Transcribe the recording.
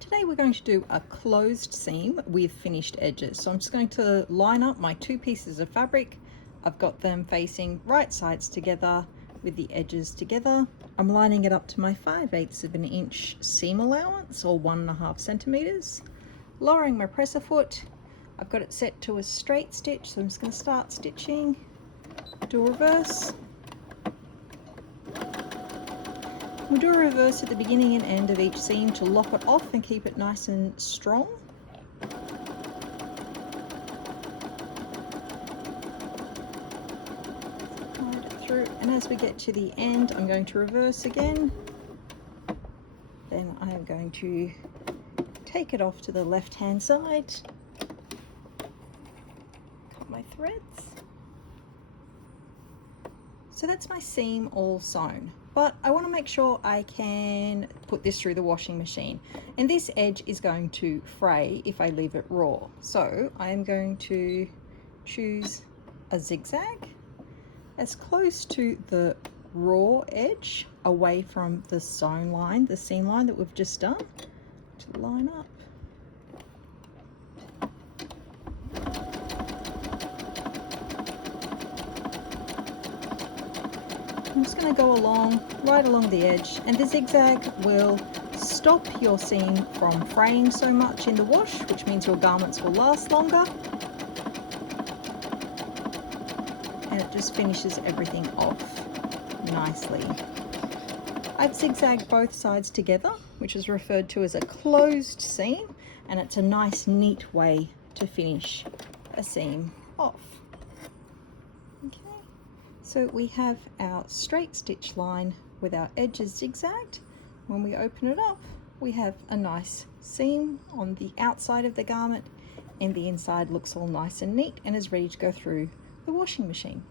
Today we're going to do a closed seam with finished edges. So I'm just going to line up my two pieces of fabric. I've got them facing right sides together with the edges together. I'm lining it up to my 5/8 of an inch seam allowance, or 1.5 centimeters. Lowering my presser foot. I've got it set to a straight stitch, so I'm just going to start stitching, do a reverse. We'll do a reverse at the beginning and end of each seam to lock it off and keep it nice and strong. Slide it through, and as we get to the end, I'm going to reverse again. Then I am going to take it off to the left-hand side. Cut my threads. So that's my seam all sewn, but I want to make sure I can put this through the washing machine, and this edge is going to fray if I leave it raw. So I am going to choose a zigzag as close to the raw edge away from the sewn line, the seam line that we've just done, to line up. I'm just going to go right along the edge, and the zigzag will stop your seam from fraying so much in the wash, which means your garments will last longer, and it just finishes everything off nicely. I've zigzagged both sides together, which is referred to as a closed seam, and it's a nice neat way to finish a seam off. So we have our straight stitch line with our edges zigzagged. When we open it up, we have a nice seam on the outside of the garment, and the inside looks all nice and neat and is ready to go through the washing machine.